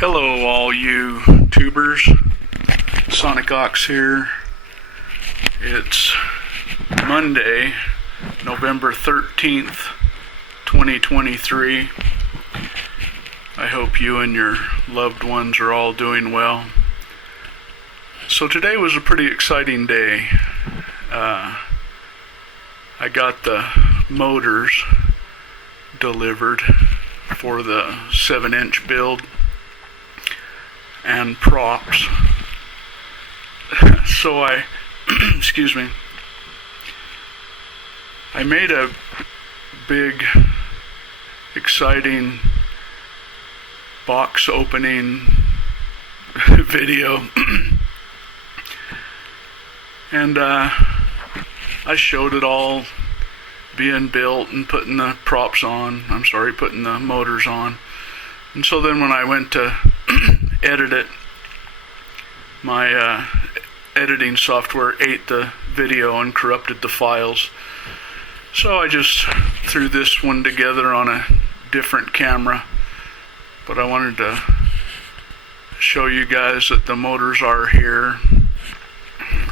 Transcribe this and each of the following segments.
Hello all you tubers, Sonic Ox here. It's Monday, November 13th, 2023. I hope you and your loved ones are all doing well. So today was a pretty exciting day. I got the motors delivered for the 7-inch build and props. So excuse me, I made a big, exciting box opening video and I showed it all being built and putting the putting the motors on. And so then when I went to edit it, my editing software ate the video and corrupted the files. So I just threw this one together on a different camera. But I wanted to show you guys that the motors are here.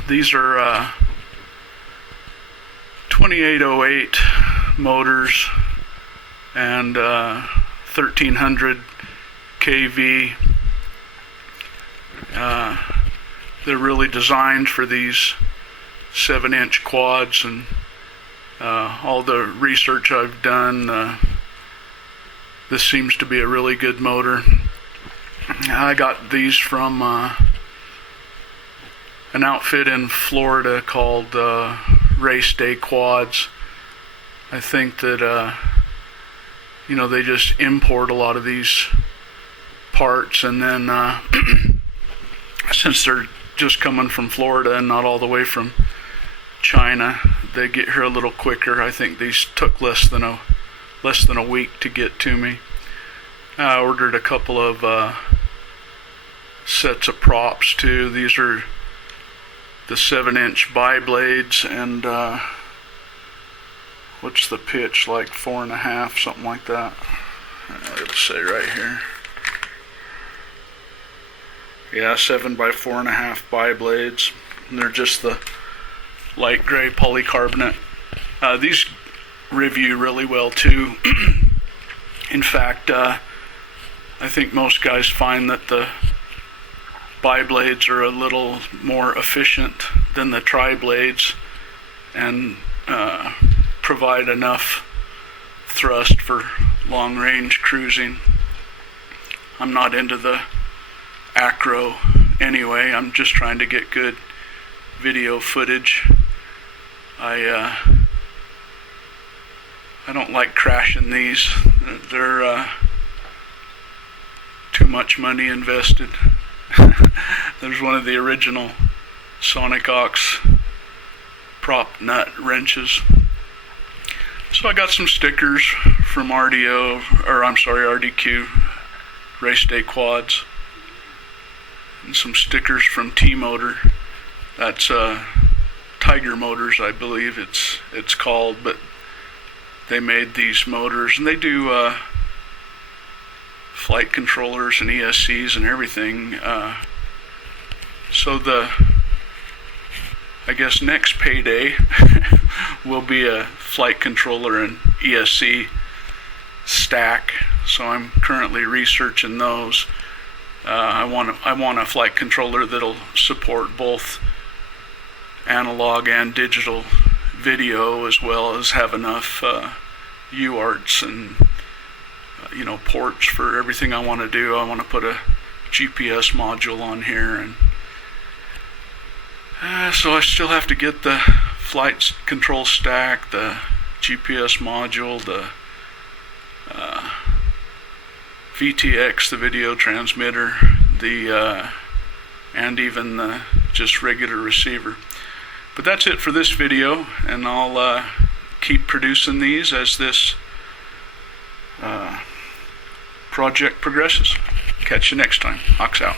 These are 2808 motors and 1300 kV. They're really designed for these 7-inch quads, and all the research I've done, this seems to be a really good motor. I got these from an outfit in Florida called Race Day Quads. I think that they just import a lot of these parts, and then since they're just coming from Florida and not all the way from China, they get here a little quicker. I think these took less than a week to get to me. I ordered a couple of sets of props too. These are the 7-inch bi-blades, and what's the pitch, like 4.5, something like that. It'll say right here. Yeah, 7 by 4.5 bi-blades. And they're just the light gray polycarbonate. These review really well too. In fact, I think most guys find that the bi-blades are a little more efficient than the tri-blades and provide enough thrust for long-range cruising. I'm not into the acro anyway. I'm just trying to get good video footage. I don't like crashing these. They're too much money invested. There's one of the original Sonic Ox prop nut wrenches. So I got some stickers from RDQ, Race Day Quads, and some stickers from T-Motor. That's Tiger Motors, I believe it's called, but they made these motors, and they do flight controllers and ESCs and everything. So I guess next payday will be a flight controller and ESC stack. So I'm currently researching those. I want a flight controller that'll support both analog and digital video, as well as have enough UARTs and ports for everything I want to do. I want to put a GPS module on here, and so I still have to get the flight control stack, the GPS module, the VTX, the video transmitter, and even the just regular receiver. But that's it for this video, and I'll keep producing these as this project progresses. Catch you next time. Ox out.